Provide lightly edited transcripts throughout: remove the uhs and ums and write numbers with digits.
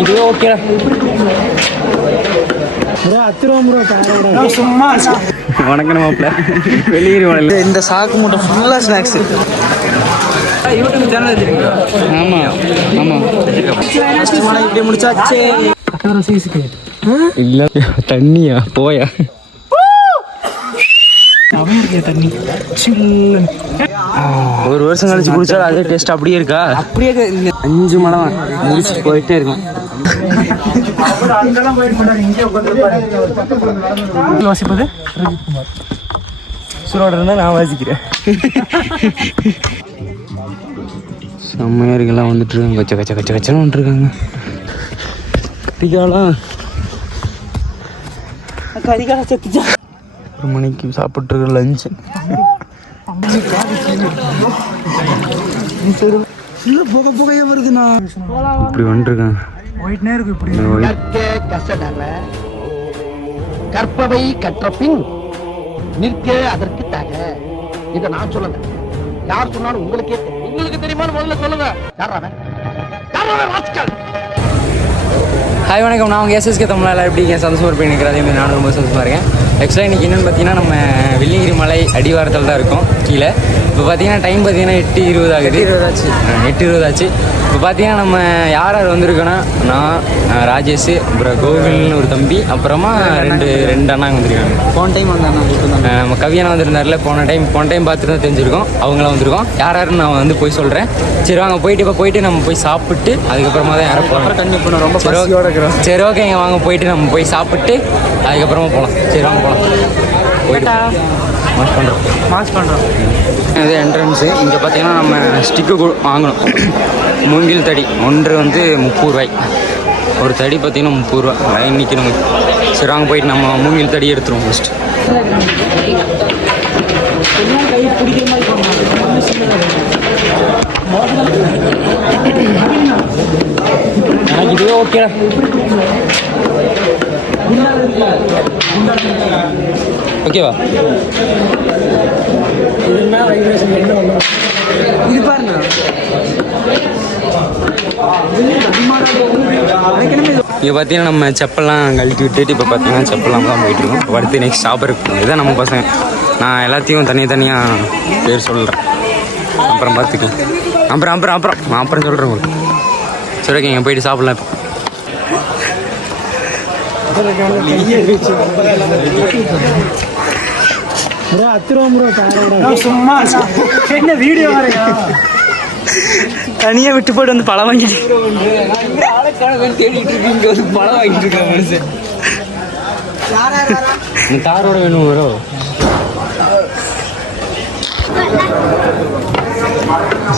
இதுவே ஓகே. சும்மா வணக்கம் மாப்பிள்ள. வெளியேறி மலையில் இந்த சாக்கு மூட்டை ஃபுல்லாக ஸ்நாக்ஸ். யூடியூப் சேனல் வச்சிருக்கீங்களா? ஆமாம் ஆமாம். இப்படி முடிச்சாச்சு. இல்லை தண்ணியா போயா தண்ணி ஒரு வருஷம் கழிச்சு குடிச்சா அதே டேஸ்ட் அப்படியே இருக்கா? அப்படியே 5 மணம் முடிச்சுட்டு போயிட்டே இருக்கும். வாசிப்பது சுரோட இருந்தா நான் வாசிக்கிறேன். செம்மையாருக்கெல்லாம் வந்துட்டு இருக்காங்க. கச்ச கச்ச கச்ச கச்சன்னு வந்துருக்காங்க. கத்திக்காலாம் கறிக்கால சத்துச்சா. 1 மணிக்கு சாப்பிட்ருக்க லஞ்சு புக புகையே வருதுண்ணா. இப்படி வந்துருக்காங்க. ஒயிட்னே இருக்கு. இப்படி கற்பவை கற்ற பின் நிற்க அதற்கு தக. இதை நான் சொல்லல, யார் சொன்னாலும் உங்களுக்கே தெரியும். உங்களுக்கு தெரியுமான்னு முதல்ல சொல்லுங்க. ஹாய் வணக்கம். நான் உங்கள் எஸ்எஸ்கே தமிழ் எப்படி இருக்கேன்? சந்தோஷமாக இருப்பேன். நினைக்கிறேன். அதேமாதிரி நானும் ரொம்ப சந்தோஷமாக இருக்கேன். ஆக்சுவலாக இன்றைக்கி என்னென்னு பார்த்தீங்கன்னா நம்ம வெள்ளிங்கிரி மலை அடிவாரத்தில் தான் இருக்கோம் கீழே. இப்போ பார்த்தீங்கன்னா டைம் பார்த்தீங்கன்னா 8:20 ஆகுது. 8:20 ஆச்சு. இப்போ பார்த்தீங்கன்னா நம்ம யார் யார் வந்திருக்கோன்னா நான், ராஜேஷ், அப்புறம் கோகுல்னு ஒரு தம்பி, அப்புறமா ரெண்டு அண்ணாங்க வந்திருக்காங்க. போன டைம் வந்தாங்க. நம்ம கவியனா வந்திருந்தார்ல போன டைம் பார்த்துட்டு தான் தெரிஞ்சிருக்கோம். அவங்களாம் வந்திருக்கோம். யார் யாருன்னு நான் வந்து போய் சொல்கிறேன். சரி வாங்க போயிட்டு நம்ம போய் சாப்பிட்டு அதுக்கப்புறமா தான் யாரை போகிறோம். கண்டிப்பாக போகணும். ரொம்ப பசியோட இருக்கிறோம். சரி ஓகே, இங்கே வாங்க போயிட்டு நம்ம போய் சாப்பிட்டு அதுக்கப்புறமா போகலாம். சரி வாங்க போகலாம். போயிட்டா மாஸ் பண்ணுறோம். இது என்ட்ரன்ஸு. இங்கே பார்த்தீங்கன்னா நம்ம ஸ்டிக்கு வாங்கணும். மூங்கில் தடி ஒன்று வந்து 30 ரூபாய். ஒரு தடி பார்த்தீங்கன்னா 30 ரூபா. லைன் நிற்கணும். சரி வாங்க போயிட்டு நம்ம மூங்கில் தடி எடுத்துருவோம் ஃபஸ்ட்டு. கை பிடிக்கிற எனக்கு இதுவே ஓகே. ஓகேவா? இது பாருங்க. இங்கே பார்த்தீங்கன்னா நம்ம செப்பல்லாம் கழட்டி விட்டுட்டு இப்போ பார்த்தீங்கன்னா செப்பல்லாம் தான் போயிட்டுருக்கோம். இப்போ அடுத்து நெக்ஸ்ட் சாப்பிட்றதுக்கு இதுதான் நம்ம பசங்க. நான் எல்லாத்தையும் தனியாக பேர் சொல்கிறேன். அப்புறம் பார்த்துக்கலாம். அப்புறம் சொல்கிறேன் உங்களுக்கு. சரி ஓகே, இங்கே போயிட்டு சாப்பிட்லாம். இப்போ சும்மா என்ன வீடியோ வரையா தனியாக விட்டு போய்ட்டு வந்து பழம் வாங்கிட்டு தேடிட்டு இருக்கு. இங்கே வந்து பழம் வாங்கிட்டு இருக்காங்க மனுஷன். இந்த காரோட வேணும் வரும்.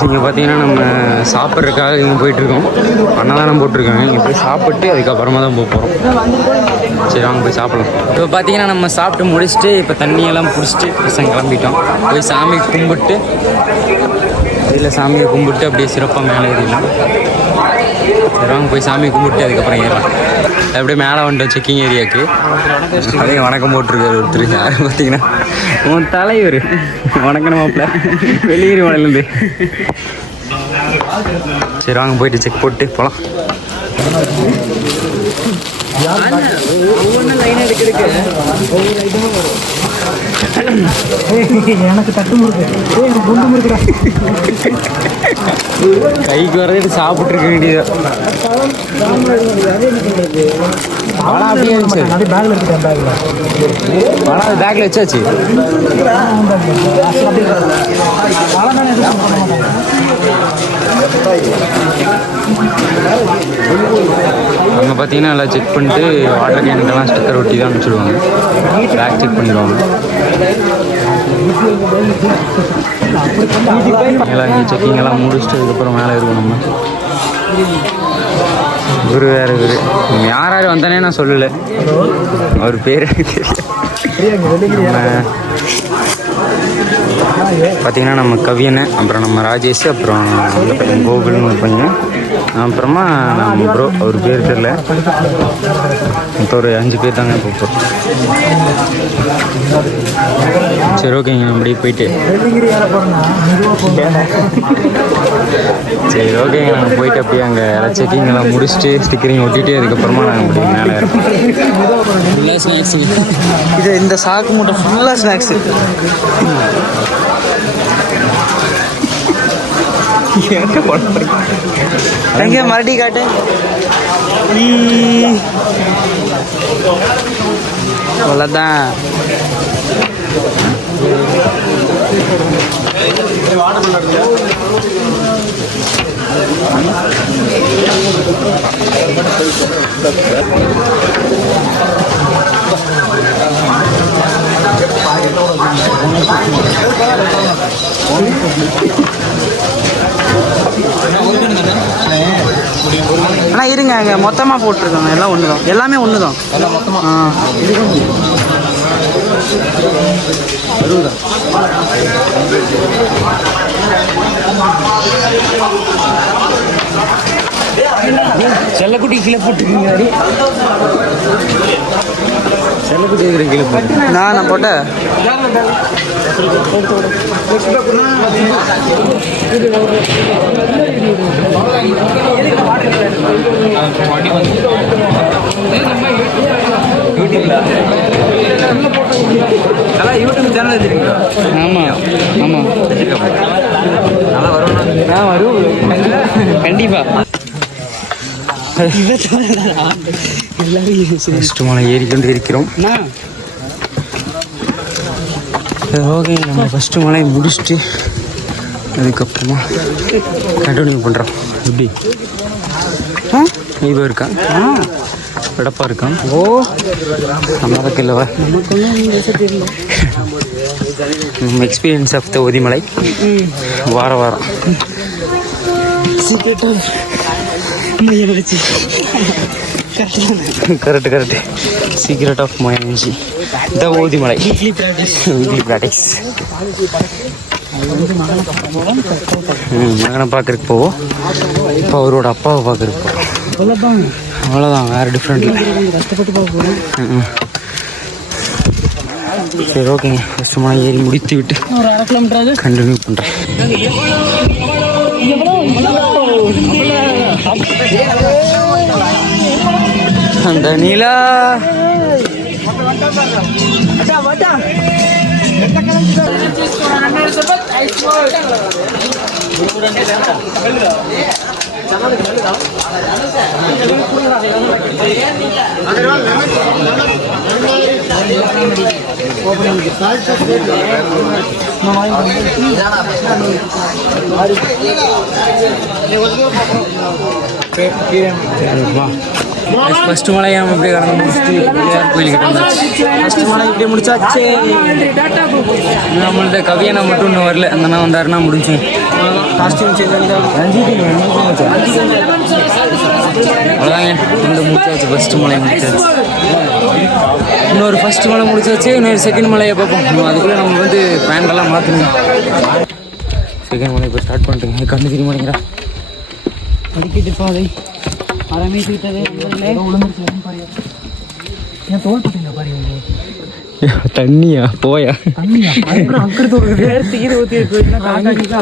இங்கே பார்த்தீங்கன்னா நம்ம சாப்பிட்றதுக்காக இங்கே போயிட்டுருக்கோம். அன்னதானம் போட்டிருக்காங்க. இங்கே போய் சாப்பிட்டு அதுக்கப்புறமா தான் போகிறோம். சரி வாங்க போய் சாப்பிடலாம். இப்போ பார்த்தீங்கன்னா நம்ம சாப்பிட்டு முடிச்சுட்டு இப்போ தண்ணியெல்லாம் பிடிச்சிட்டு பசங்க கிளம்பிட்டோம். போய் சாமி கும்பிட்டு இதில் சாமியை கும்பிட்டு அப்படியே சிறப்பாக மேலே ஏறிடலாம். சரி வாங்க போய் சாமி கும்பிட்டு அதுக்கப்புறம் ஏறலாம். அப்படியே மேலே வந்துட்டோம் செக்கிங் ஏரியாவுக்கு. அதே வணக்கம் போட்டிருக்காரு ஒருத்தர். யார் பார்த்தீங்கன்னா உன் தலைவர். வணக்கம் மாப்பிள்ள. வெளியேறி மலையிலேருந்து. சரி வாங்க போயிட்டு செக் போட்டு போகலாம். எனக்கு தட்டு முறுக்கு குண்டு முறுக்குறா. கைக்கு வரது சாப்பிட்டு இருக்க வேண்டியது. அப்படியே பேக்ல இருக்கேன். பேக்ல வச்சாச்சு. அங்கே பார்த்தீங்கன்னா எல்லாம் செக் பண்ணிட்டு வாட்டர் கேனுக்கெல்லாம் ஸ்டிக்கர் ஒட்டி தான் அனுப்பிச்சிடுவாங்க. பேக் செக் பண்ணிடுவாங்க. எல்லாம் இங்கே செக்கிங் எல்லாம் முடிச்சுட்டு அதுக்கப்புறம் மேலே இருக்கும். நம்ம இவர் வேறு யார் யார் வந்தானே நான் சொல்லலை. அவர் பேர் பார்த்தீங்கன்னா நம்ம கவியனை, அப்புறம் நம்ம ராஜேஷ், அப்புறம் கோகுல்னு ஒரு பையன், அப்புறமா நம்ம ப்ரோ அவர் பேர் தெரியல, மொத்தம் ஒரு 5 பேர் தாங்க இப்போ போகிறோம். சரி ஓகேங்க, நம்ம அப்படியே போயிட்டு சரி ஓகேங்க, நாங்கள் போயிட்டு அப்படியே அங்கே எல்லாம் செக்கிங் எல்லாம் முடிச்சுட்டு ஸ்டிக்கரிங் ஒட்டிட்டு அதுக்கப்புறமா நாங்கள் அப்படியே மேலே இருக்கோம். ஃபுல்லாக ஸ்நாக்ஸு, இது இந்த சாக்கு மூட்டை ஃபுல்லாக ஸ்நாக்ஸு. எங்கே மறுபடி காட்டு. அவ்வளோதான். ஆனால் இருங்க, அங்கே மொத்தமாக போட்டிருக்காங்க. எல்லாம் ஒன்று தான், எல்லாமே ஒன்று தான். செல்லக்குட்டி கீழே போட்டுருக்கீங்க. செல்லக்குட்டி இருக்கிற கீழே போட்டு நான் போட்டேன். யூடியூப் சேனல் வச்சிருக்கீங்களா? ஆமாம் ஆமாம், நல்லா வரும். நான் வரும் கண்டிப்பாக. ஃபஸ்ட்டு மலை ஏறிக்கொண்டு இருக்கிறோம். ஓகே, நம்ம ஃபஸ்ட்டு மலையை முடிச்சுட்டு அதுக்கப்புறமா கண்டினியூ பண்ணுறோம். எப்படி இப்போ இருக்கான், எடப்பா இருக்கான். ஓ நமக்கு இல்லைவா, நம்ம எக்ஸ்பீரியன்ஸ் ஆஃப் த ஒதிமலை வாரம் கரெக்டு சீக்ரெட் ஆஃப் மயஞ்சி த ஓதிமலை வீக்லி ப்ராக்டிஸ். மகனை பார்க்குறதுக்கு போவோம், இப்போ அவரோட அப்பாவை பார்க்குறதுக்கு போவோம். அவ்வளோதான், வேறு டிஃப்ரெண்ட் இல்லை. சரி ஓகேங்க, ஃபஸ்ட்டு மலை ஏறி முடித்து விட்டு ஒரு 1/2 கிலோமீட்டர் கண்டினியூ பண்ணுறேன். அந்த நிலா ஃபர்ஸ்ட் மலையை நம்ம அப்படியே கடந்து முடிச்சுட்டு கோயிலுக்கிட்ட வந்தாச்சு. ஃபஸ்ட்டு மலை இப்படி முடிச்சாச்சு. நம்மள்ட்ட கவியனா மட்டும் இன்னும் வரல, அந்த அண்ணா வந்தாருன்னா முடிஞ்சு. காஸ்டியூம் சேஞ்ச் அவ்வளோதாங்க, இந்த முடிச்சாச்சு, ஃபஸ்ட்டு மலையை முடிச்சாச்சு. இன்னொரு ஃபஸ்ட்டு மலை முடிச்சாச்சு, இன்னொரு செகண்ட் மலையை பார்ப்போம். அதுக்குள்ளே நம்ம வந்து பேண்டெல்லாம் மாற்றணும். செகண்ட் மலை இப்போ ஸ்டார்ட் பண்ணிட்டுங்க. கண்ணு தெரிய மாட்டேங்கிறா. அடிக்கிட்டு பாதை அரமேசி விட்டது. என் தோல் பட்டிங்க பாரு. தண்ணியா போயா, தண்ணியா அங்கிட்டு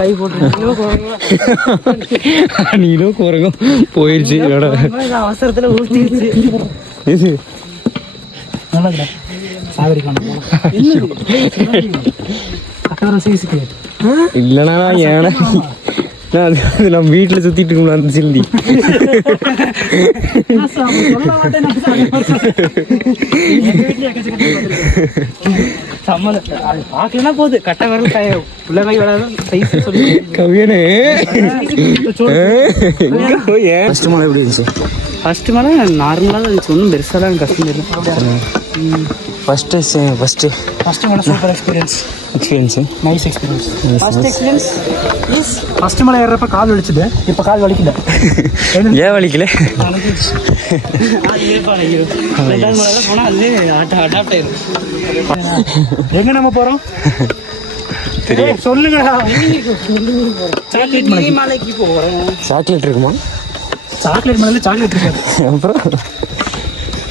நீனும் குரங்கும் போயிடுச்சு. அவசரத்துல ஊற்றிடுச்சு. இது நல்லதுடா, சாவடி இல்லைண்ணா ஏன்னா அது நம்ம வீட்டில் சுற்றிட்டு இருக்கோம் அந்த சிந்தி. பார்க்கலன்னா போகுது, கட்ட வர உள்ள கை வராது. கவியனே ஃபஸ்ட்டு மலை எப்படி இருந்துச்சு? ஃபஸ்ட்டு மலை நார்மலாக இருந்துச்சு, ஒன்றும் பெருசாலாம் கஷ்டம் இல்லை. ஃபஸ்ட்டு மலை super experience, nice experience. First மலை ஏறப்ப கால் வலிச்சுது, இப்போ கால் வலிக்கல. ஏன் வலிக்கல? எங்க நம்ம போறோம் சொல்லுங்க. சாக்லேட் மலைக்கு போறோம். சாக்லேட் இருக்குமா? சாக்லேட் மேலே சாக்லேட் இருக்காது. அப்புறம்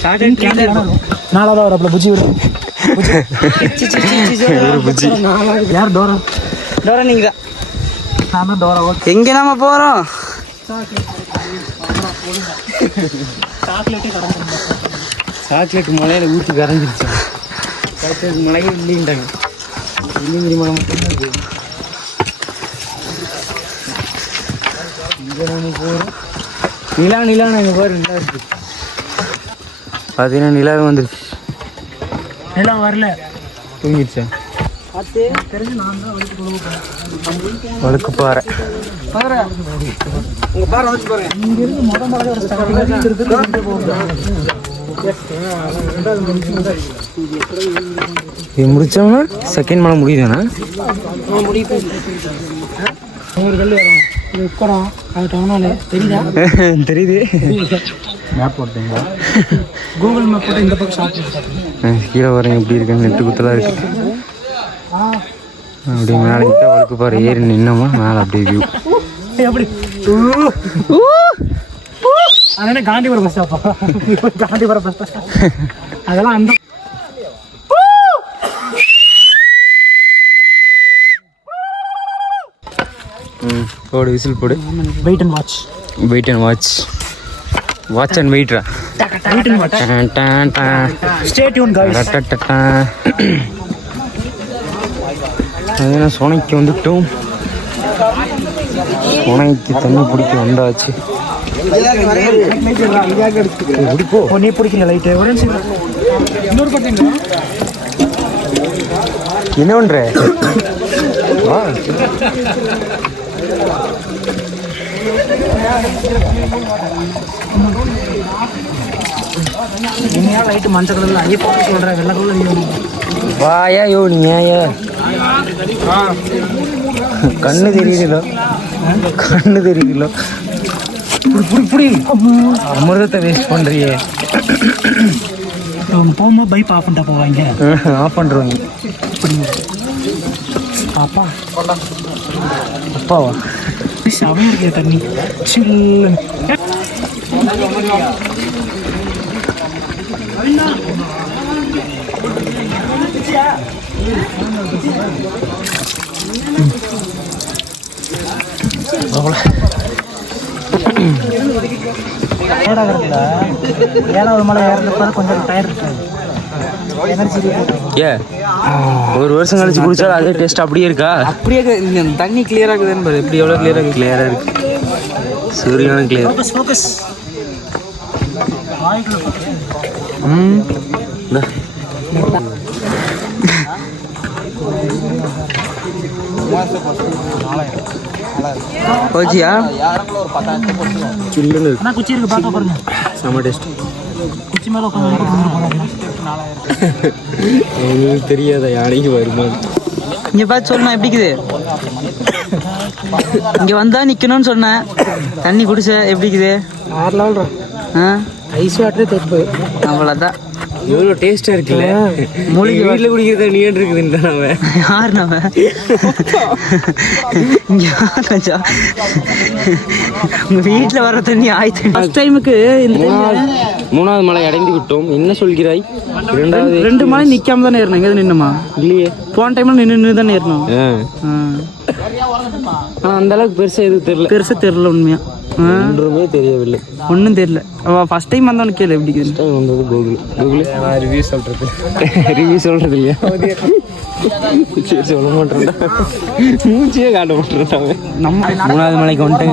சாக்லேட் கீழே இருக்கும். 4வது வரப்பல புஜ்ஜி விடும். புஜ்ஜி யார் டோரா? டோரா நீங்க தான். நான் தான் டோரா. ஓகே. எங்கே நம்ம போகிறோம்? சாக்லேட் மலையில் ஊற்றி கரைஞ்சிருச்சு. சாக்லேட் மலையே இல்லைன்ட்டாங்க. இல்லைங்கிரி மலை மட்டும்தான் இருக்குது. இங்கே நம்ம போகிறோம். நிலா நாங்கள் போகிற நிலா இருக்குது. பார்த்தீங்கன்னா நிலாவே வந்துருக்கு. எல்லாம் வரல. தூங்கிடுச்சா? தெரிஞ்சு நான் தான் வலிக்கு கொண்டு போகிறேன். வழுக்கு பாறை. உங்கள் பாரு வந்துச்சு பாருங்க. இங்கிருந்து மலை ஒரு இது முடிச்சோம்னா செகண்ட் மலை முடியுதாண்ணா? கல் வரும். இது உட்காரம் அது டவுனாலே தெரியுதா? தெரியுது. மேப் போட்டீங்களா? கூகுள் மேப் போட்டு இந்த பக்கம் ஷாப் கீழே வரேன் எப்படி இருக்குன்னு நெட்டு குத்தலாக இருக்கு. அப்படி மேலே வழுக்கு பாறை ஏறி நின்னோமா மேலே அப்படியே வியூ. எப்படி அதனால காந்திபுரம் பஸ் ஸ்டாப்பா? காந்திபுரம் பஸ் ஸ்டாப் அதெல்லாம் அந்த போடு விசில் போடு. Wait and watch. Wait and watch. Watch and வெயிட்ரா. Wait and watch. Stay tune guys. அதனால் சோனைக்கு வந்துட்டோம். சோனைக்கு தண்ணி பிடிக்க வந்தாச்சு. நீ பிடிக்கல லைட்டு இன்னொரு பார்த்தீங்களா? என்ன பண்ற? இனியா லைட்டு மஞ்சள் கலர்ல ஐயப்பா சொல்ற வெள்ளை கலர்ல வாயா யோ நீ ஏயா கண்ணு தெரியுதுல, கண்ணு தெரியுதுல. புடி அமிர்தத்தை வேஸ்ட் பண்றியே. போகும்போது பைப் ஆஃப் பண்ணிட்டா போவாங்க. ஆஃப் பண்ணுறோங்க. அப்பா அப்பாவா? செமையா இருக்கே தண்ணி சில்லுன்னு. ஏழாவது மலை ஏறதுக்கு கொஞ்சம் டயர் இருக்காது. ஒரு வருஷம் கழிச்சு குடிச்சாலும் அதே டேஸ்ட் அப்படியே இருக்கா? அப்படியே இந்த தண்ணி கிளியராக இருக்குதுன்னு பாரு. எப்படி எவ்வளோ கிளியராக கிளியராக இருக்கு. சூரியனான கிளியர். ஃபோக்கஸ் ஓஜியா சில்லுன்னு இருக்கு. குச்சி இருக்கு பார்க்க பாருங்க. செம்ம டேஸ்ட். குச்சி மேலே உட்காந்து உங்களுக்கு தெரியாத யானைக்கு வருமா? இங்கே பார்த்து சொல்லணும் எப்படி இருக்குது. இங்கே வந்தா நிற்கணும்னு சொன்னேன். தண்ணி குடிச்ச எப்படி இருக்குது? 6 நாள் ஐஸ் வாட்டரே தப்பு. அவ்வளோதான். எவ்வளோ டேஸ்ட்டாக இருக்குல்ல. மூலிகை வீட்டில் குடிக்கிற தண்ணி ஏன் இருக்குதுன்னு நம்ம யார் நம்ம உங்கள் வீட்டில் வர தண்ணி ஆயிடுச்சு. ஃபர்ஸ்ட் டைமுக்கு இந்த மூணாவது மலை அடைந்து விட்டோம். என்ன சொல்கிறாய்? ரெண்டு மலை நிற்காம தானே ஏறணும். எங்கே நின்னுமா? இல்லையே, போன டைம்ல நின்று தானே ஏறணும். அந்த அளவுக்கு பெருசாக எதுவும் தெரியல. பெருசாக தெரியல. உண்மையா ஒன்றுமே தெரியவில்லை. ஒன்றும் தெரியல. ஃபர்ஸ்ட் டைம் வந்தவனு கேளு எப்படி இருக்குது. வந்தது கூகுள் ரிவ்யூ சொல்கிறது. ரிவ்யூ சொல்கிறது இல்லையா? சரி சொல்ல மாட்டேன்டா. மூச்சியே காட்ட மாட்டேன்டாங்க. நம்ம 3வது மலைக்கு வந்துட்டு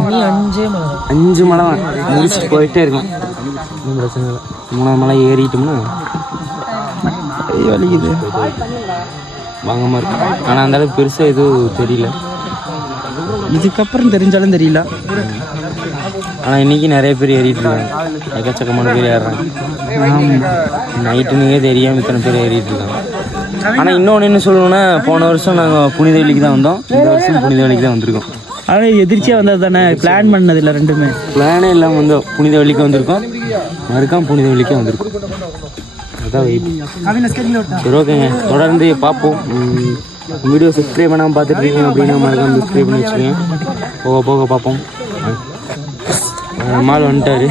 5 மலை முடிச்சுட்டு போயிட்டே இருக்கோம். ஒன்றும் பிரச்சனை இல்லை. 3வது மலை ஏறிட்டோம்னா வலிக்குது. வாங்கமாக இருக்கு. ஆனால் அந்த அளவுக்கு பெருசாக எதுவும் தெரியல. இதுக்கப்புறம் தெரிஞ்சாலும் தெரியல. ஆனால் இன்றைக்கி நிறைய பேர் ஏறிட்டு இருக்காங்க. எக்கச்சக்கமான பேர் ஏறுறாங்க. நைட்டுன்னே தெரியாமல் இத்தனை பேர் ஏறிட்டு இருக்காங்க. ஆனால் இன்னொன்று என்ன சொல்லணும்னா, போன வருஷம் நாங்கள் புனித வெள்ளிக்கு தான் வந்தோம். இந்த வருஷம் புனித வெள்ளிக்கு தான் வந்திருக்கோம். ஆனால் எதிர்ச்சியாக வந்தது தானே. பிளான் பண்ணதில்லை. ரெண்டுமே பிளானே இல்லாமல் வந்தோம். புனித வெள்ளிக்கு வந்திருக்கோம். மறுக்காம புனித வெள்ளிக்கே வந்திருக்கோம். அதான் வெயிட். சரி ஓகேங்க, தொடர்ந்து பார்ப்போம். வீடியோ சப்ஸ்கிரைப் பண்ணாமல் பார்த்துட்டு இருக்கீங்க அப்படின்னா மறக்காம சப்ஸ்கிரைப் பண்ணி வச்சுக்கோங்க. போக போக பார்ப்போம். நம்மால் வந்துட்டாரு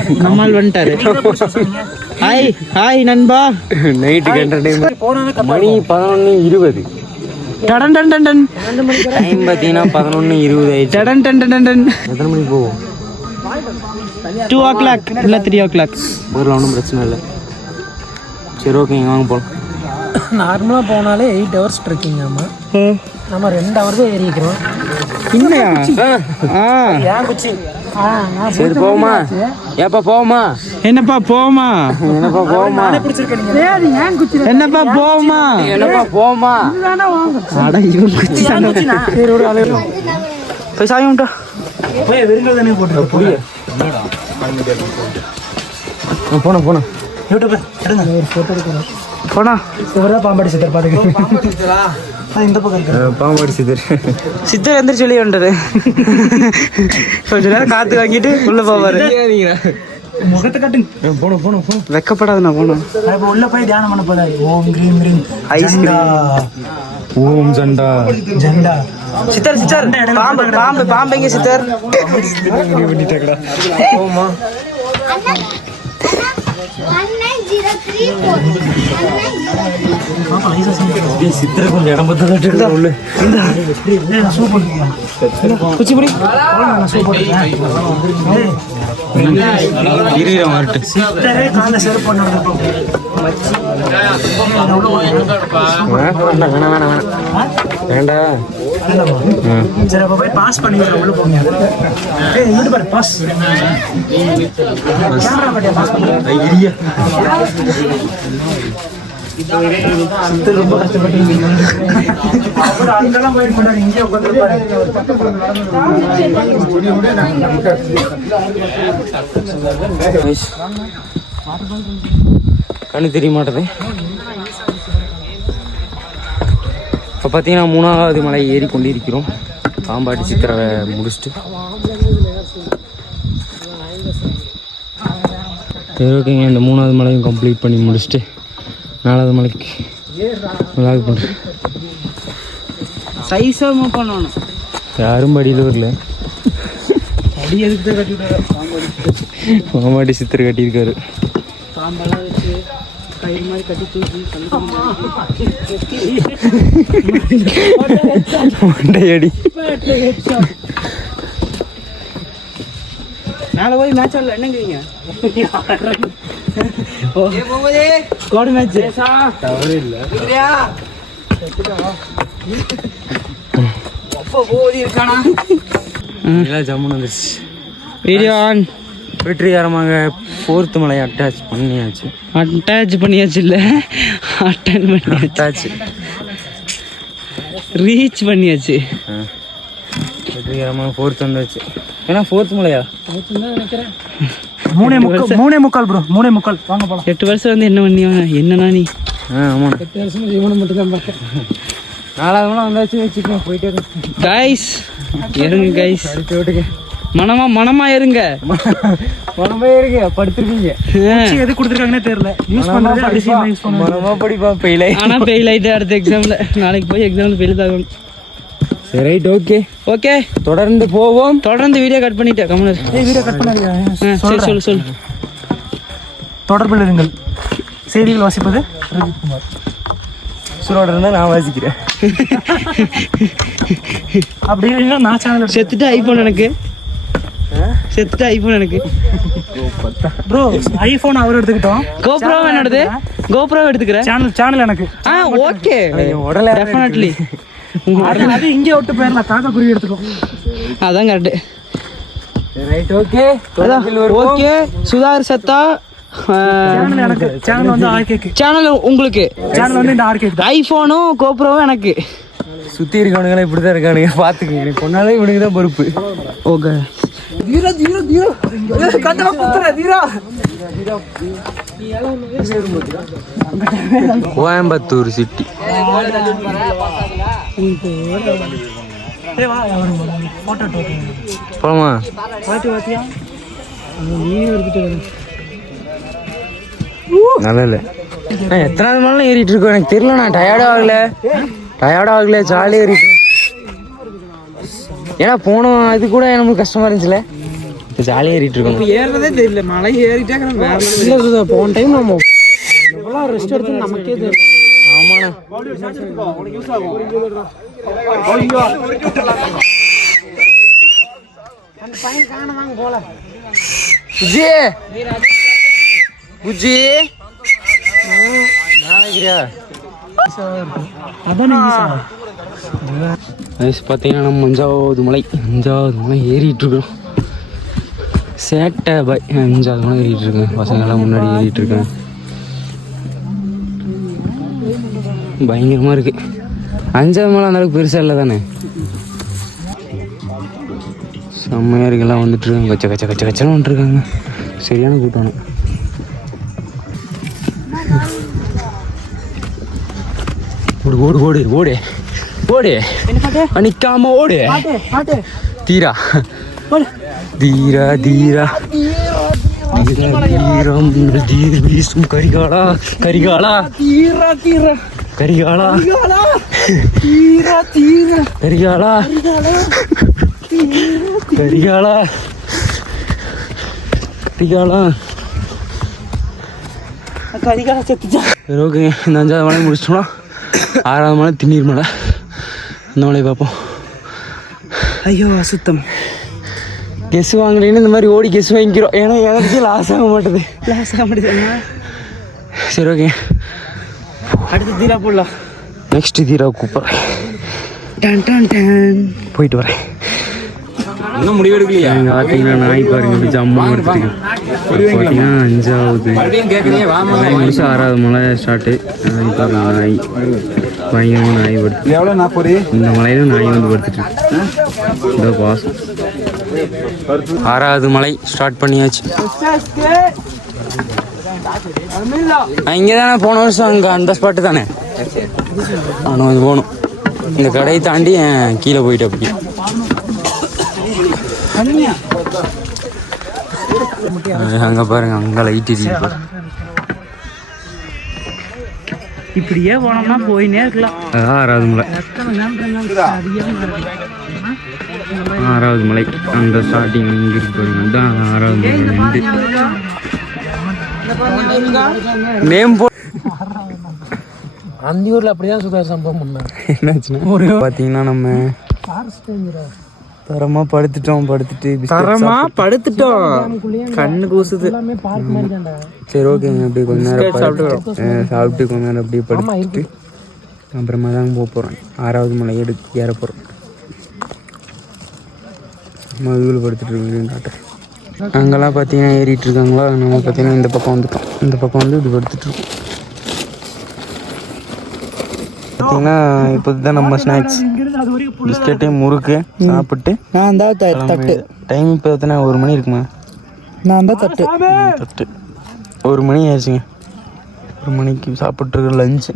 ஹாய் ஹாய் நண்பா. நைட்டுக்கு என்டர்டைன்மெண்ட். மணி 11:20. டடன் டன் டன் டன். டைம் பார்த்தீங்கன்னா 11:20 ஆயிடுச்சு. டடன் டன் டன் டன் டன். எத்தனை மணிக்கு போவோம்? 2 o'clock இல்லை 3 o'clock. ஊரில் ஒன்றும் பிரச்சனை இல்லை. சரி ஓகேங்க வாங்க போகலாம். நார்மலாக போனாலே 8 hours ட்ரெக்கிங். ஆமாம் நம்ம 2 hours தான் ஏறிக்கிறோம். இல்லையா? ஏன் குச்சி சரி போவோமா? ஏப்பா போவோமா? என்னப்பா போமா? என்னப்பா போவோமா? என்னப்பா போமா? என்னப்பா போவோமா? அட இவன் குச்சி போய் சாமி விட்டா வெறுங்கள் தானே போட்டு போனோம் யூடியூப் எடுங்க ஒரு ஃபோட்டோ எடுக்கிறோம். போனா இவர்தான் பாம்பாடி சித்தர் பாத்துக்க. இந்த பக்கம் இருக்கு பாம்பாடி சித்தர் எந்திரிச்சு வெளியே வந்துட்டாரு. கொஞ்ச நேரம் காத்து வாங்கிட்டு உள்ள போவாரு. முகத்தை கட்டுங்க. போனோம் வெக்கப்படாதுண்ணா போனோம். இப்போ உள்ள போய் தியானம் பண்ண போறாரு. ஓம் கிரீம் கிரீம் ஐஸ்கிரீம். ஓம் ஜண்டா. சித்தர் பாம்பு எங்க சித்தர்? போமா? 1903 சித்திர கொஞ்சம் இடம் பார்த்து உள்ள குச்சிப்புடி வேண்டாம். சரி அப்போ போய் பாஸ் பண்ணிக்கிறேன். உள்ள போங்க. யூடியூபர் பாஸ் கேமரா பட்டியா பாஸ் பண்ணுங்க. ரொம்ப கஷ்டப்பட்டு அங்கெல்லாம் போயிட்டு கொண்டாடி இங்கே உட்காந்துருப்பாரு. கண்ணு தெரிய மாட்டேது. இப்போ பார்த்தீங்கன்னா 3வது மலை ஏறி கொண்டிருக்கிறோம். பாம்பாட்டி சித்திரை முடிச்சுட்டு சரி ஓகேங்க. இந்த 3வது மலையும் கம்ப்ளீட் பண்ணி முடிச்சுட்டு 4வது மலைக்கு விளாக் பண்ணுறேன். சைஸாக மூவ் பண்ணணும். யாரும் படியில் வரல. அடி எதுக்கு தான் கட்டிவிட்டாரு. பாம்பாட்டி சித்திரை கட்டியிருக்காரு. பாம்பெல்லாம் வச்சு கயிறு மாதிரி கட்டி தூக்கி மண்டையடி. மேலே போய் மேட்ச் ஆடல என்னங்கிறீங்க? கோடு மேட்ச் தவறு இல்லை. ஜம்முன்னு வந்துருச்சு. Video on. வெற்றிகரமாக 4th மலை அட்டாச் பண்ணியாச்சு. இல்லை அட்டன் பண்ணியாச்சு. அட்டாச்சு ரீச் பண்ணியாச்சு. வெற்றிகரமாக 4th வந்தாச்சு. ஏன்னா 4th மலையா? நினைக்கிறேன் 3.25 ப்ரோ. 3.25 வாங்க போலாம். 8 வருஷம் வந்து என்ன பண்ணியாங்க? என்னன்னா நீ ஆமாம் 8 வருஷம் இவனை மட்டும் தான் பார்த்தேன். 4வது மலை வந்தாச்சு. வச்சுக்கோங்க போயிட்டே இருக்கு. கைஸ் இருங்க கைஸ். விட்டுக்க மனமா இருங்க. மனமே இருக்கு. படுத்துருக்கீங்க. எது கொடுத்துருக்காங்கன்னே தெரியல. யூஸ் பண்றது அதிசயமா யூஸ் பண்ணுவாங்க. மனமா படிப்பா பெயிலை. ஆனா ஃபெயில் ஆயிட்டு அடுத்த எக்ஸாம்ல. நாளைக்கு போய் எக்ஸாம்ல ஃபெயில் ஆகணும். சரி ரைட் ஓகே. தொடர்ந்து போவோம். தொடர்ந்து வீடியோ கட் பண்ணிட்டேன் கமலர். வீடியோ கட் பண்ணாதீங்க. சரி சொல்லு. தொடர்பில் இருங்கள். செய்திகள் வாசிப்பது ரவிக்குமார். சுரோட இருந்தா நான் வாசிக்கிறேன். அப்படி இல்லைன்னா நான் சேனல் செத்துட்டு ஐபோன் எனக்கு ப்ரோ. ஐபோன் அவர் எடுத்துக்கிட்டோம். கோப்ரோ என்னோடது. கோப்ரோ எடுத்துக்கிறேன். சேனல் எனக்கு. ஓகே உடல டெஃபினெட்லி. அது இங்கே விட்டு போயிடலாம். காக்கா குருவி எடுத்துக்கோ. அதான் correct. Right okay. Okay Sutar சத்தா. சேனல் எனக்கு. சேனல் வந்து ஆர்கேக்கு. சேனல் உங்களுக்கு. சேனல் வந்து இந்த ஆர்கேக்கு. ஐபோனும் கோப்ரோவும் எனக்கு. சுற்றி இருக்கவனுங்களாம் இப்படி தான் இருக்கானுங்க. பார்த்துக்கங்க. எனக்கு கொண்டாலே இவனுக்கு தான் பொறுப்பு. Okay Coimbatore city. போலாமா? நல்லா இல்லை. எத்தனாவது மலை ஏறிட்டு இருக்கோம் எனக்கு தெரியல. நான் டயர்டாக ஆகல. ஜாலியாக ஏறிட்டு. ஏன்னா போனோம் அது கூட நமக்கு கஷ்டமா இருந்துச்சுல. ஜாலியாக ஏறிட்டு இருக்கோம். ஏறதே தெரியல, மலை ஏறிட்டே வேற இல்லை சுதா, போன டைம் நம்ம எவ்வளோ ரெஸ்ட் எடுத்து நமக்கே தெரியும். ஆமாண்ணா. அந்த பையன் காணதாங்க போல. புஜி புஜி பார்த்தீங்கன்னா நம்ம அஞ்சாவது மலை ஏறிட்டு இருக்கோம். சேட்டை பாய் 5வது மலை ஏறிட்டு இருக்கேன். பசங்கள்லாம் முன்னாடி ஏறிட்டு இருக்கேன். பயங்கரமாக இருக்குது. 5வது மலை அந்த அளவுக்கு பெருசாக இல்லை தானே. செம்மையாக இருக்குலாம் வந்துட்டுருக்காங்க. கச்சன்னு வந்துட்டுருக்காங்க. சரியான கூட்டானு. ஓடு ஓடு ஓடு ஓடு நிக்காம ஓடு. தீரா தீரா தீரா தீரம் தீர் வீசும் கரிகாலா கரிகாலா தீரா தீரா கரிகாலா தீரா தீரா கரிகாலா கரிகாலா கரிகாலா கரிகாலா செத்துச்சா. சரி ஓகேங்க, இந்த 5வது மலை முடிச்சிட்டோம்னா 6வது மலை திண்ணீர் மலை. அந்த மலையை பார்ப்போம். ஐயோ அசுத்தம். கெஸ் வாங்குறீங்கன்னு இந்த மாதிரி ஓடி கெஸ் வாங்கிக்கிறோம். ஏன்னா எனக்கு லாஸ் ஆக மாட்டேது. சரி ஓகே, அடுத்து தீரா போடலாம். நெக்ஸ்ட் தீரா கூப்பிட்றேன். போயிட்டு வரேன். இன்னும் முடிவெடுக்கலையா? பார்த்தீங்கன்னா நாய் பாருங்க ஜம்மா எடுத்துருக்கு. பார்த்தீங்கன்னா 5வது முடிச்சு 6வது மலை ஸ்டார்ட்டு. நாய் பயங்கரமாக நாய் படுத்து. இந்த மலையிலும் நாய் வந்து படுத்துட்டு இந்த பாசம். 6வது மலை ஸ்டார்ட் பண்ணியாச்சு. இங்கே தானே போன வருஷம் அங்கே அந்த ஸ்பாட்டு தானே. ஆனால் அது போகணும். இந்த கடையை தாண்டி கீழே போயிட்டு அப்படி. அங்கே பாருங்க, அங்கே லைட் எரியுது. இப்படியே போனோம்னா போயினே இருக்கலாம். 6வது மலை. 6வது மலை அந்த ஸ்டார்டிங் இங்கே இருக்கு பாருங்க. அதுதான் 6வது மலை. நேம் போ. அந்த ஊரில் அப்படிதான் சுதார் சம்பவம் பண்ணாங்க. என்னாச்சுன்னா பார்த்தீங்கன்னா நம்ம தரமாக படுத்துட்டோம். கண்ணு கூசுது. சரி ஓகேங்க, அப்படியே கொஞ்ச நேரம் சாப்பிட்டு கொஞ்ச நேரம் அப்படியே படுத்துட்டு அப்புறமா தாங்க போக போகிறோம். 6வது மலை ஏற போகிறோம். மதுவில் படுத்துட்டு இருக்கோம். அங்கெல்லாம் பார்த்தீங்கன்னா ஏறிட்டு இருக்காங்களா. நம்ம பார்த்தீங்கன்னா இந்த பக்கம் வந்துட்டோம். இந்த பக்கம் வந்து இது படுத்துட்ருக்கோம். பார்த்தீங்கன்னா இப்போ தான் நம்ம ஸ்நாக்ஸ் பிஸ்கெட்டு முறுக்கு சாப்பிட்டு நான் தான் தட்டு. டைம் இப்போ எத்தனை? 1 மணி இருக்குமா? நான் தான் தட்டு 1 மணி ஆயிடுச்சுங்க. 1 மணிக்கு சாப்பிட்ருக்க லஞ்சு.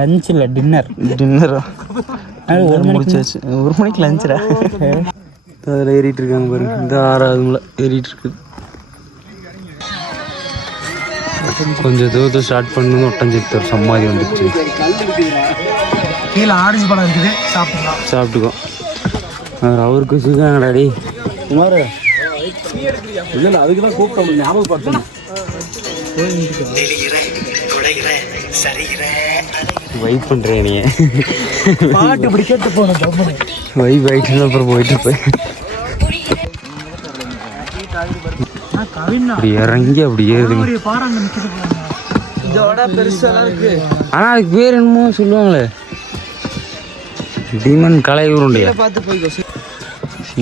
லஞ்ச் இல்லை, டின்னரா 1 முடிச்சாச்சு. 1 மணிக்கு லஞ்சுடா. அதில் ஏறிட்டு இருக்காங்க பாருங்க. இந்த 6வது மலை ஏறிட்டு இருக்குது. கொஞ்சம் தூரத்தை ஸ்டார்ட் பண்ணது ஒட்டஞ்சிருத்தர் சமாதி வந்துடுச்சு. கீழே ஆரஞ்சு பழம் இருக்குது, சாப்பிடலாம். சாப்பிட்டுக்கோ. அவருக்கு வச்சுருக்காங்கடாடி குமார். இல்லை அதுக்கு தான் கூப்பிட்டோம், ஞாபகப்படுத்தணும். வைப் பண்ணுறேன் நீ. பாட்டு இப்படி கேட்டு போகணும். வைப் ஆகிட்டு அப்புறம் போயிட்டு போய் அப்படி இறங்கி அப்படி ஏறுதுங்க. இதோட பெருசாலாம் இருக்கு. ஆனால் அதுக்கு பேர் என்னமோ சொல்லுவாங்களே, டீமன் கலை உருண்டையா. பார்த்து போய்க்கோ.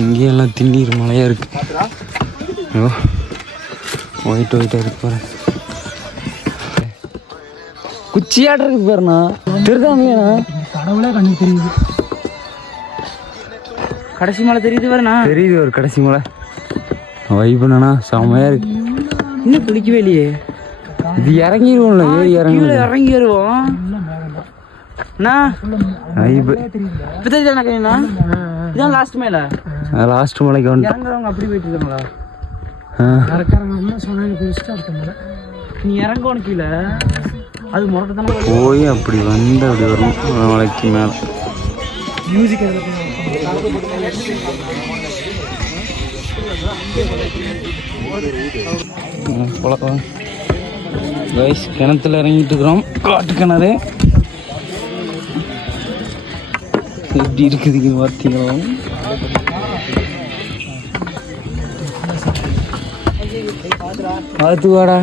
இங்கேயெல்லாம் திண்ணீர் மலையாக இருக்கு. ஐயோ ஒயிட்டாக இருக்கு பாரு. குச்சியாடுறதுக்கு பேருண்ணா திருதாமையா? கடவுளே கண்ணு தெரியுது. கடைசி மலை தெரியுது வரண்ணா. தெரியுது ஒரு கடைசி மலை. வைப்புண்ணா செம்மையாக இருக்கு. இன்னும் குளிக்கவே இல்லையே. இது இறங்கிடுவோம்ல, ஏறி இறங்கி வருவோம். இதான் லாஸ்ட் மேல. லாஸ்ட் மலைக்கு வந்து இறங்குறவங்க அப்படி போயிட்டு இருக்காங்களா? நீ இறங்கணும் கீழே, அது முரட்டத்தானே போய் அப்படி வந்து அப்படி வரும் மலைக்கு மேலே. மியூசிக் போலாம் கைஸ், கிணத்துல இறங்கிட்டு இருக்கிறோம். காட்டு கிணறு எப்படி இருக்குதுங்க பார்த்தீங்களா? பார்த்து வாடா.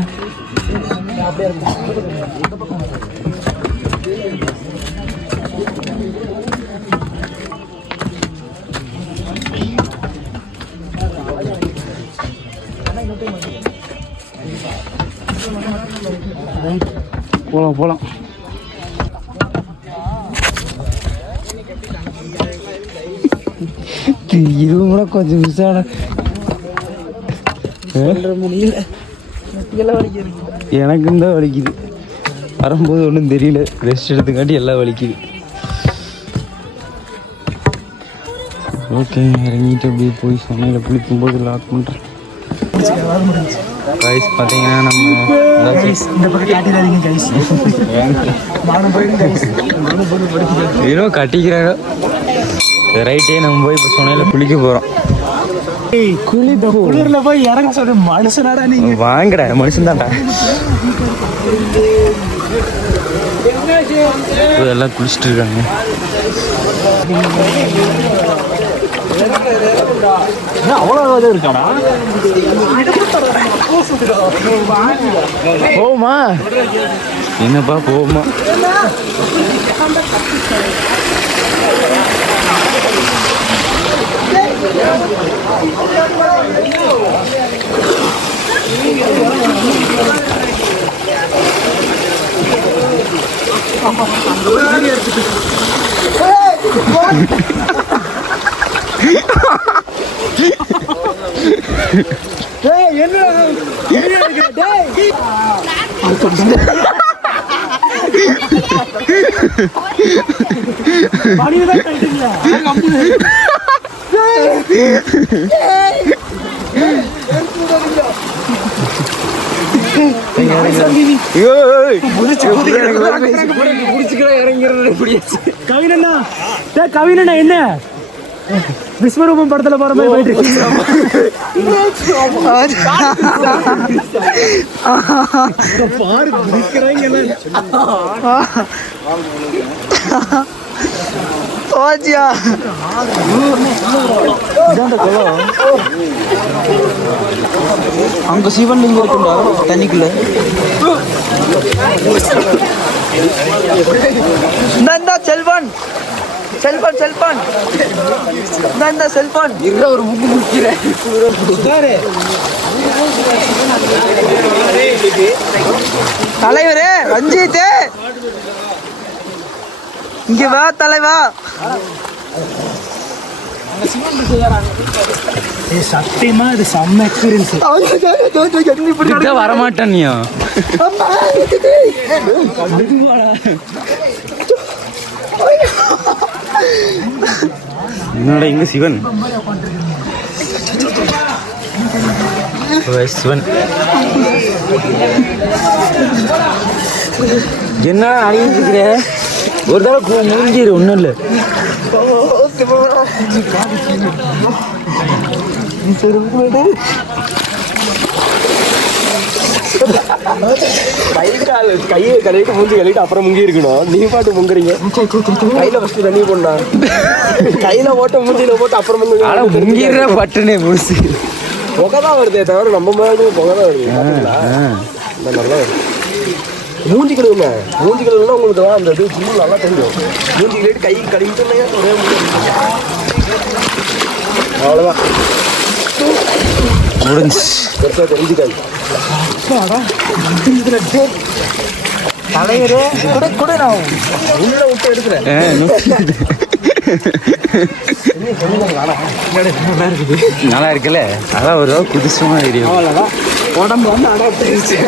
போலாம் போலாம். இது கூட கொஞ்சம் விசாட எனக்கும் தான் வலிக்குது. வரும்போது ஒன்றும் தெரியல, ரெஸ்ட் எடுத்துக்காட்டி எல்லாம் வலிக்குது. ஓகே, இறங்கிட்டு அப்படியே போய் சமையல குளிக்கும்போது லாக் பண்ணுறேன். கைஸ் பார்த்தீங்கன்னா நம்ம இந்த பக்கம் காட்டிடாதீங்க கைஸ். ஏதோ கட்டிக்கிறாரோ ரைட்டே. நம்ம போய் இப்போ சொன்னையில் குளிக்க போகிறோம். குளிர்ல போய் இறங்க சொல்ற மனுஷனாடா நீங்க. வாங்கடா, மனுஷன் தான்டா. எல்லாம் குளிச்சுட்டு இருக்காங்க. அவ்வளவு இருக்காடா. போமா என்னப்பா போமா. கவினா என்ன விஸ்வரூபம் படத்துல போற மாதிரி போயிட்டு அங்க சிவன் லிங்கம் இருக்குண்டா தண்ணிக்குள்ள. செல்வன் செல்பன் செல்பன் இந்த செல்பன் இருக்க ஒரு புக்கு முடிக்கிறேன். தலைவரே ரஞ்சித் இங்க வா தலைவா. சத்தியமா இது செம்ம எக்ஸ்பீரியன்ஸ். வரமாட்டேன் நீ. என்னோட இங்க சிவன் சிவன் என்ன அணிஞ்சிட்டு இருக்கிற? ஒரு தடவை முடிஞ்சிரு, ஒன்றும் இல்லை. கையை கழுவிட்டு மூஞ்சி கழுவிட்டு அப்புறம் முங்கி இருக்கணும். நீ பாட்டு முங்குறீங்க. கையில ஃபர்ஸ்ட் தண்ணி போடா. கையில போட்ட மூஞ்சியில போட்டு அப்புறம் முங்கிடுற பட்டுனே முடிச்சு புகை தான் வருதே தவிர நம்ம மாதிரி புகை தான் வருது. இந்த மாதிரிலாம் வருது. மூஞ்சி கழுவுங்க. மூஞ்சி கழுவுனா உங்களுக்கு தான் அந்த இது ஃபுல் நல்லா தெரியும். மூஞ்சி கழுவிட்டு கை கழுவிட்டு ஒரே அவ்வளோதான் முடிஞ்சு. பெருசாக தெரிஞ்சுக்காது. தலைவரே கூட கூட நான் உள்ள விட்டு எடுக்கிறேன். நல்லா இருக்குல்ல? அதான் ஒரு புதுசுமா தெரியும். அவ்வளோதான் உடம்பு வந்து அடாப்டாயிருச்சு.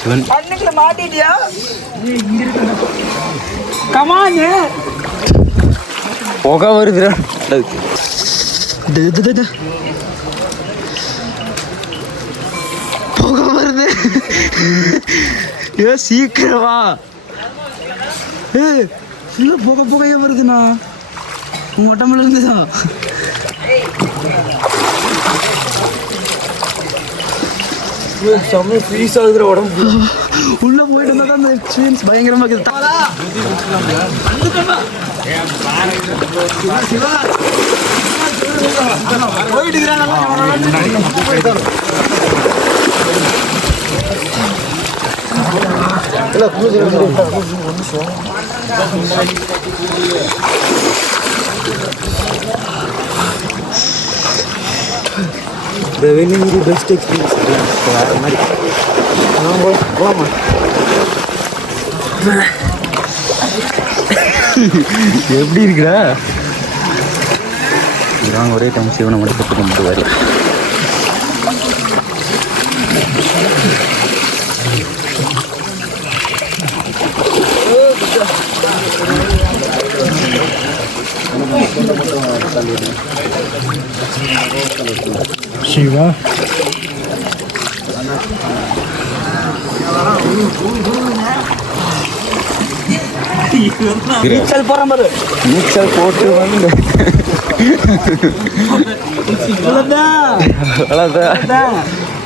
சிவன் மாட்டிட்டியா? கமான் புகை வருதுடா. புகை வருது. ஏ சீக்கிரமா இல்லை புகையே வருதுண்ணா உங்கள் உடம்புல இருந்துதா செம்ம ஃப்ரீஸ் ஆகுதுற உடம்பு. உள்ளே போயிட்டு இருந்தால் தான் அந்த எக்ஸ்பீரியன்ஸ் பயங்கரமாக இருக்குது. பெஸ்ட் எக்ஸ்பீரியன்ஸ் வேறு மாதிரி. போகலாமா? எப்படி இருக்கிறா? இவங்க ஒரே டைம் சிவனை மட்டும் கற்றுக்க முடியாது. சிவா நீச்சல் போகிற மாதிரி நீச்சல் போட்டு வந்து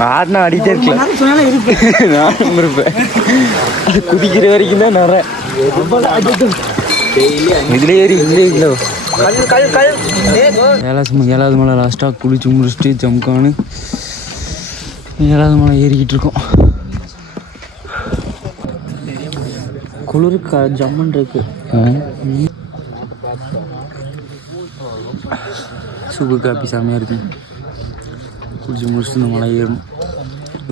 ஆடினா அடிக்கிட்டே இருக்கலாம். சொன்னாலும் இருப்பேன் நானும் இருப்பேன். அது குதிக்கிற வரைக்கும் தான் நிறைய இதுல ஏறி இல்லே இல்லை. ஏழாவது மலை லாஸ்ட்டாக குளிச்சு முடிச்சுட்டு ஜம்கானு 7வது மலை ஏறிக்கிட்டு இருக்கோம். குளிருக்கு ஜம்முன்னு இருக்கு. சுகு காப்பி செம்மையாக இருக்கு. குளிச்சு முடிச்சுட்டு இந்த மலை ஏறணும்.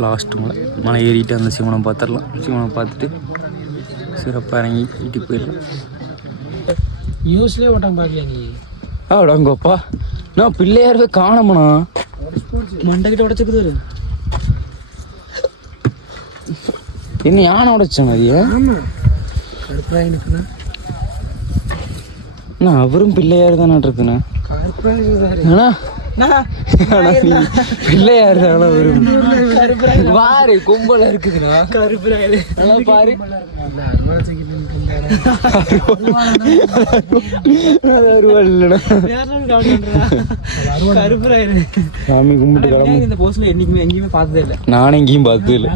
லாஸ்ட்டு மலை ஏறிட்டு அந்த சிவனை பார்த்துடலாம். சிவனை பார்த்துட்டு சிறப்பாக இறங்கி வீட்டுக்கு போயிடலாம். நியூஸ்லேயே ஓட்டாங்க பார்க்கல நீ? அடங்கப்பா நான் பிள்ளையாரவே காணமுண்ணா. மண்டைக்கிட்ட உடச்சிக்குது. என்ன யானை உடைச்ச மாதிரியா? கருப்பராயனுக்குண்ணா நான் அவரும் பிள்ளையார் தானே இருக்குண்ணா. கருப்பராயன் பிள்ளையார் தானே வரும். பாரு கும்பல இருக்குதுண்ணா. கருப்பராயன் நல்லா பாரு. சாமி கும்பிட்டு கிளம்பு. இந்த போஸ்ட்ல என்னைக்குமே எங்கேயுமே பார்த்ததே இல்லை. நானும் எங்கேயும் பார்த்தது இல்லை.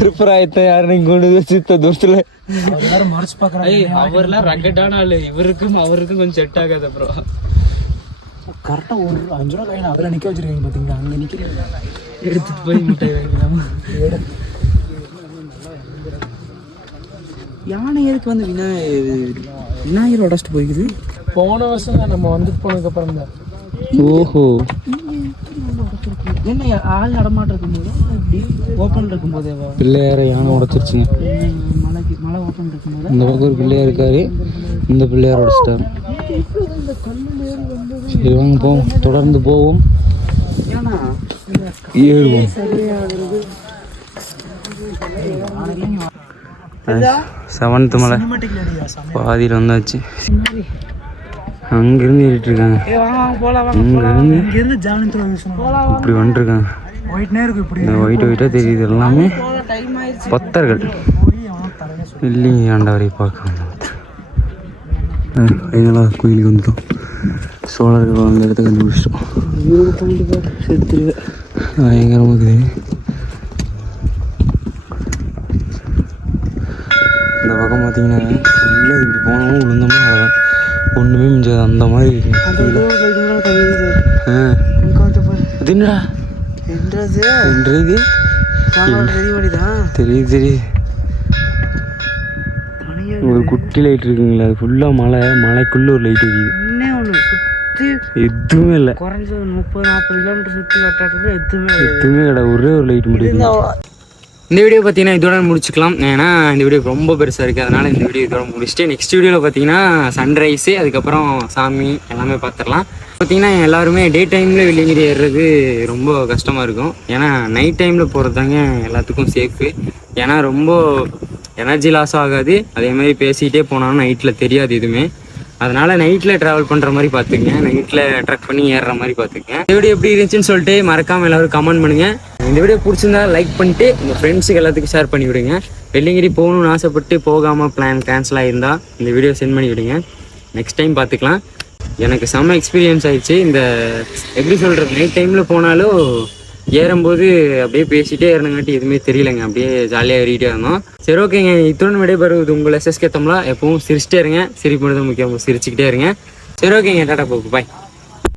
கருப்பராயத்தை யாரும் இங்க கொண்டு வச்சு தூரத்துல மறைச்சு பாக்குறாங்க. அவர்லாம் ரக்கெட்டான ஆளு. இவருக்கும் கொஞ்சம் செட் ஆகாது. அப்புறம் கரெக்டா ஒரு 5 ரூபா கையில அதில் நிக்க வச்சிருக்கீங்க பாத்தீங்களா? அங்க நிக்கிறீங்க. எடுத்துட்டு போய் மிட்டாய் வாங்கிக்கலாம். யானை எதுக்கு வந்து விநாயகர் உடச்சிட்டு போய்க்குது? போன வருஷம் தான் நம்ம வந்துட்டு போனதுக்கு அப்புறம் தான். ஓஹோ என்ன ஆள் நடமாட்டம் இருக்கும்போது இப்படி ஓப்பன் இருக்கும்போதே பிள்ளையார யானை உடைச்சிருச்சுங்க. மழை ஓப்பன் இருக்கும்போது இந்த பக்கம் ஒரு பிள்ளையார் இருக்காரு. இந்த பிள்ளையார் உடைச்சிட்டாரு. சரி வாங்க போவோம். தொடர்ந்து போவோம். ஏறுவோம். 7th மலை பாதியில் வந்தாச்சு. அங்கிருந்து ஏறிட்டு இருக்காங்க. இங்கிருந்து ஜானத்துல இப்படி வந்துருக்காங்க. இந்த ஒயிட்டாக தெரியுது எல்லாமே பக்தர்கள். இல்லைங்க ஆண்டவரை பார்க்க எங்கெல்லாம் கோயிலுக்கு வந்துட்டோம். சோழர்கள் அந்த இடத்த கண்டுபிடிச்சிட்டோம். பயங்கரமாக இருக்குது. இந்த பக்கம் பார்த்தீங்கன்னா ஃபுல்லாக இப்படி போனோம் விழுந்தோம்னா அதான் ஒன்றுமே மிஞ்சாது அந்த மாதிரி இருக்கு. அது என்னடா தெரியுது. ஒரு குட்டி லைட் இருக்குங்களா? அது ஃபுல்லாக மலைக்குள்ள ஒரு லைட் எரியுது. எதுவுமே இல்லை. குறைஞ்சது 30-40 கிலோமீட்டர் சுற்றி வட்டாரத்தில் எதுவுமே கிடையாது. ஒரே ஒரு லைட் முடியுது. இந்த வீடியோ பார்த்தீங்கன்னா இதோட முடிச்சுக்கலாம். ஏன்னா இந்த வீடியோ ரொம்ப பெருசாக இருக்குது. அதனால் இந்த வீடியோ இதோட முடிச்சுட்டு நெக்ஸ்ட் வீடியோவில் பார்த்தீங்கன்னா சன்ரைஸு அதுக்கப்புறம் சாமி எல்லாமே பார்த்துடலாம். பார்த்தீங்கன்னா எல்லாருமே டே டைமில் வெள்ளியங்கிரி ஏறுறது ரொம்ப கஷ்டமாக இருக்கும். ஏன்னா நைட் டைமில் போகிறதாங்க எல்லாத்துக்கும் சேஃபு. ஏன்னா ரொம்ப எனர்ஜி லாஸ் ஆகாது. அதேமாதிரி பேசிக்கிட்டே போனாலும் நைட்டில் தெரியாது எதுவுமே. அதனால் நைட்டில் ட்ராவல் பண்ணுற மாதிரி பார்த்துக்குங்க. நைட்டில் ட்ரக் பண்ணி ஏறுற மாதிரி பார்த்துக்குங்க. இந்த வீடியோ எப்படி இருந்துச்சுன்னு சொல்லிட்டு மறக்காமல் எல்லோரும் கமெண்ட் பண்ணுங்கள். இந்த வீடியோ பிடிச்சிருந்தா லைக் பண்ணிட்டு உங்கள் ஃப்ரெண்ட்ஸுக்கு எல்லாத்துக்கும் ஷேர் பண்ணி விடுங்க. வெள்ளியங்கிரி போகணும்னு ஆசைப்பட்டு போகாமல் பிளான் கேன்சல் ஆகியிருந்தா இந்த வீடியோ சென்ட் பண்ணி விடுங்க. நெக்ஸ்ட் டைம் பார்த்துக்கலாம். எனக்கு செம்ம எக்ஸ்பீரியன்ஸ் ஆயிடுச்சு. இந்த எப்படி சொல்கிறது, நைட் டைமில் போனாலும் ஏறும்போது அப்படியே பேசிகிட்டே ஏறினங்காட்டி எதுவுமே தெரியலைங்க. அப்படியே ஜாலியாக ஏறிக்கிட்டே இருந்தோம். சரி ஓகேங்க, இத்துடன் விடைபெறுவது உங்கள் SSK தமிழா. எப்பவும் சிரிச்சிட்டே இருங்க. சிரிப்பு மட்டும் முக்கியம், சிரிச்சுக்கிட்டே இருங்க. சரி ஓகேங்க, டாடா போக்கு பாய்.